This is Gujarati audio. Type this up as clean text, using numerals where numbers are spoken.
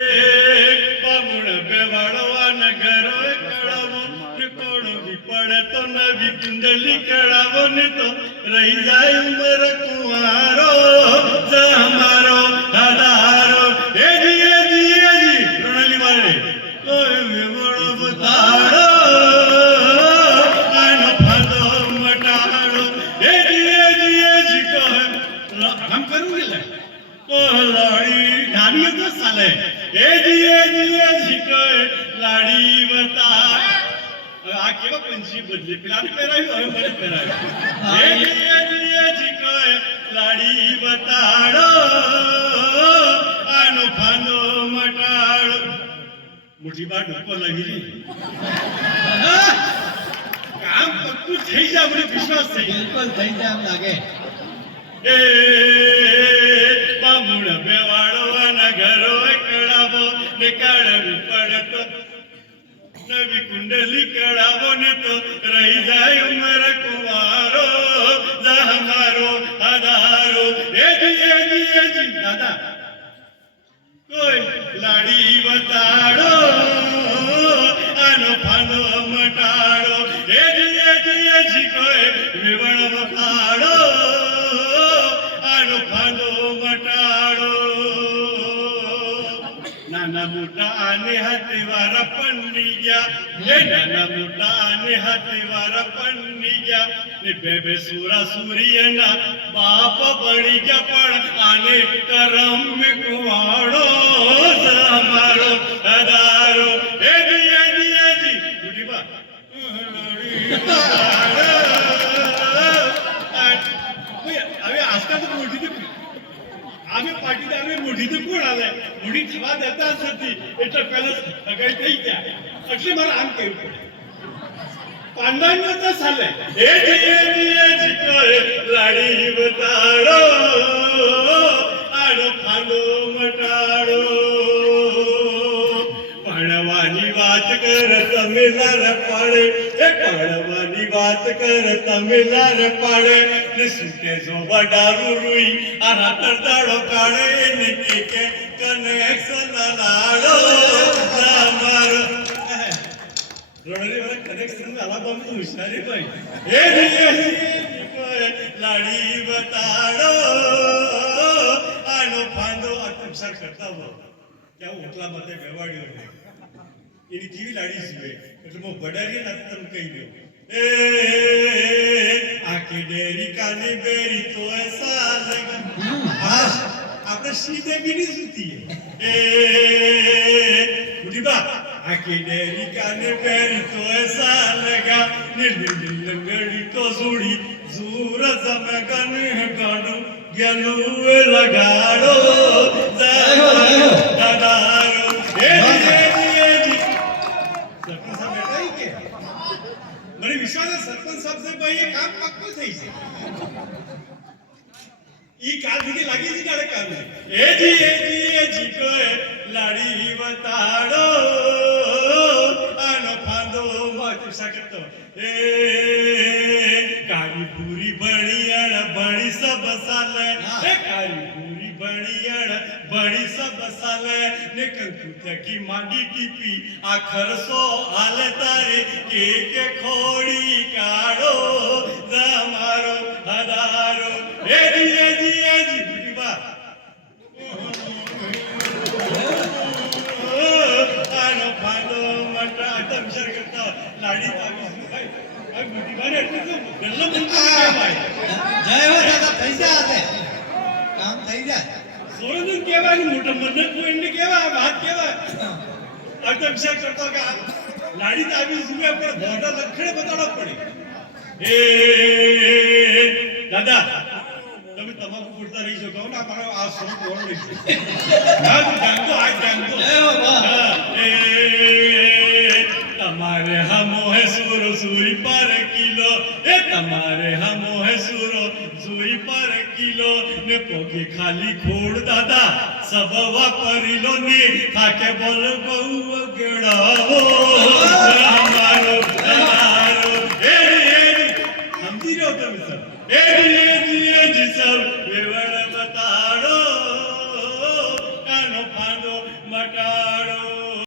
બામુણ બેવાડવાન ઘરો કળાવો ને કોણ વિપડે તો નવી કુંડલી કળાવો ને તો રહી જાય ઉમર કુંવારો અમારો દાદારો એજી પ્રણાલી મારે કોઈ વેવણો બતાડો આનો ફાદો મટાડો એજી કહે આમ કરું કે લે ઓ લાડી નાની તો સાલે એજી કહે લાડી બતા આ કેવા પંછી બદલે પેલાને પહેરાવ્યું હવે મને પહેરાવ્યું એજી કહે લાડી બતાડો આનો ફાંદો મટાડો મુઠી બાર ઢોકો લાગી કામ પક્કું થઈ જાય મને વિશ્વાસ થઈ બિલકુલ થઈ જાય એમ લાગે એ બામુણ બેવાડવાના ઘરો કળાવો ને કાળવી પડતો નવી કુંડલી કળાવો ને તો રહી જાય ઉમર કુંવારો હમારો આધારો એજી દાદા કોઈ લાડી બતાડો આનો ફાંદો મટાડો એજી કોઈ વિવણ બતાડો આનો ફાંદો મટાડો નાના મોટા આને હાથે વારા પન્ની ગયા એ નાના મોટા આને હાથે વારા પન્ની ગયા ને બે સુરા સૂર્યના બાપ બળી ગયા પણ આને કરમ કુવાડો અમારો અદારો એજી ગુડીબા હવે આજકાલ તો મોટી आम्ही पाटीदार मोठीचं कोण आलाय मोठी थवा देता असती એટલે પેલા સગાઈ થઈ ગયા એટલે મારે આમ કેવું પાંડાનો તો સાલે એજી કરે લાડી બતાડો આનો ફાંદો મટાડો ભણવાની વાત કર તમે લાર પાડે એ ભણવાની વાત કર તમે લાર પાડે ને સુકે જો વડારું રૂઈ આ રાતર દાડો કાઢે ને કે કનેક્શન લાડો તમારો રોડરી વાળા કનેક્શન આલા બમ તો હોશિયારી ભાઈ એ લાડી બતાડો આનો ફાંદો અતમસર કરતા હો ક્યાં ઓટલા મતે બેવાડ્યો ને એની કેવી લાડી છે એટલે મો બડારી ના તમ કહી દો એ આકે ડેરી કાને બેરી તો એસા લગા આ આપણે સીધે બીની સુતી એ ગુડીબા આકે ડેરી કાને બેરી તો એસા લગા નિર્દિલ લંગડી તો જોડી જોર જમગન ગાડો ગલુએ લગાડો દાદારો મને વિશ્વાસ સરપંચ સાહેબ છે ભાઈ એ કામ પક્કું થઈ છે ઈ કાલ સુધી લાગી છે કાળે કામ એજી કોઈ લાડી બતાડો આનો ફાંદો મત શકતો એ કાળી પૂરી બળિયાળ બળી સબ સાલે એ કાળી પૂરી બળિયાળ બળી સબ સાલે ને કંકુ થકી માંડી ટીપી આ ખરસો હાલે તારે કે ખોડી કાઢો તમારો હદારો એજી બુટીબા આનો ફાંદો મટા તમસર કરતા લાડી પાવી ભાઈ આ બુટીબાને એટલું તો ગલ્લો બોલતો ભાઈ જય હો દાદા પૈસા આવે કામ થઈ જાય સોરનું કહેવાનું મોટો મદદ કોઈને કહેવા વાત કહેવા અતમસર કરતો કે લાડી તાવી સુવે પણ ભોડા લખડે બતાડવા પડે એ દાદા તમે તમાકુ ફૂટતા રહી શકો ને મારો આ સોર કોણ રહી છે ના જાણતો આ જાણતો એ તમારે હમો હે સુરો સુઈ પર કિલો એ તમારે હમો હે સુરો સુઈ પર કિલો ને પોકે ખાલી ખોડ દાદા સબ વાપરી લો ને થાકે બોલ બહુ ગડાવો